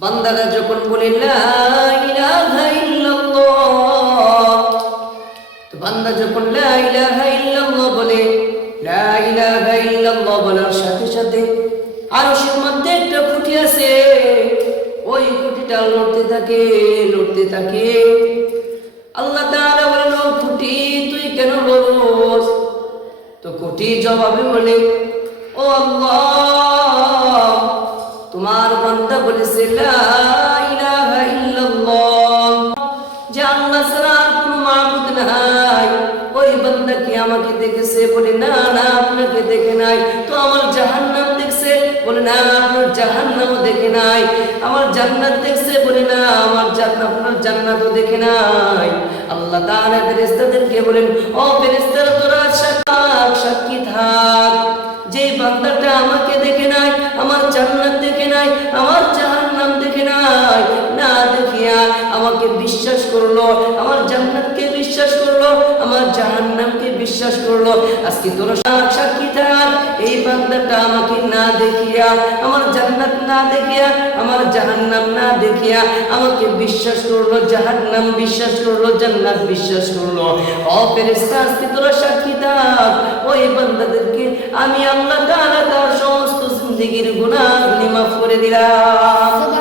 বান্দারা যখন বলে তো বান্দা যখন বলে বলার সাথে সাথে আরশের মধ্যে একটা খুঁটি আছে। ওই খুঁটিটা লড়তে থাকে লড়তে থাকে। আল্লাহ তাআলা বলেন খুঁটি তুই কেন লড়স? তো খুঁটি জবাবে বলে, ও আল্লাহ, তোমার বান্দা বলেছে, লা ইলাহা ইল্লাল্লাহ। যে আল্লাহ ছাড়া কোনো মাবুদ নাই। ওই বান্দা কি আমাকে দেখেছে? বলে, না না, আপনাকে দেখে নাই। তো আমার জাহান্নাম দেখছে? বলে, না, আপনার জাহান্নামও দেখে নাই। আমার জান্নাত দেখছে? বলে, না, আমার জান্নাত, আপনার জান্নাতও দেখে নাই। আল্লাহ তাআলা ফেরেশতাদেরকে বলেন, ও ফেরেশতারা, তোরা সাক্ষী থাক যে বান্দাটা আমাকে দেখে নাই, আমার জান্নাত নাই, আমার জাহান্নাম দেখে নাই। না দেখিয়া আমাকে বিশ্বাস করল, আমার জান্নাতকে বিশ্বাস করল, আমার জাহান্নামকে বিশ্বাস করল। আজকে তোরা সাক্ষী থাক, এই বান্দাটা আমাকে না দেখিয়া, আমার জান্নাত না দেখিয়া, আমার জাহান্নাম না দেখিয়া আমাকে বিশ্বাস করল, জাহান্নাম বিশ্বাস করল, জান্নাত বিশ্বাস করল। ফেরেশতা, আজকে তোরা সাক্ষী থাক। ওই বান্দাদেরকে আমি আল্লাহ গুণাগুলি মাফ করে দিলাম।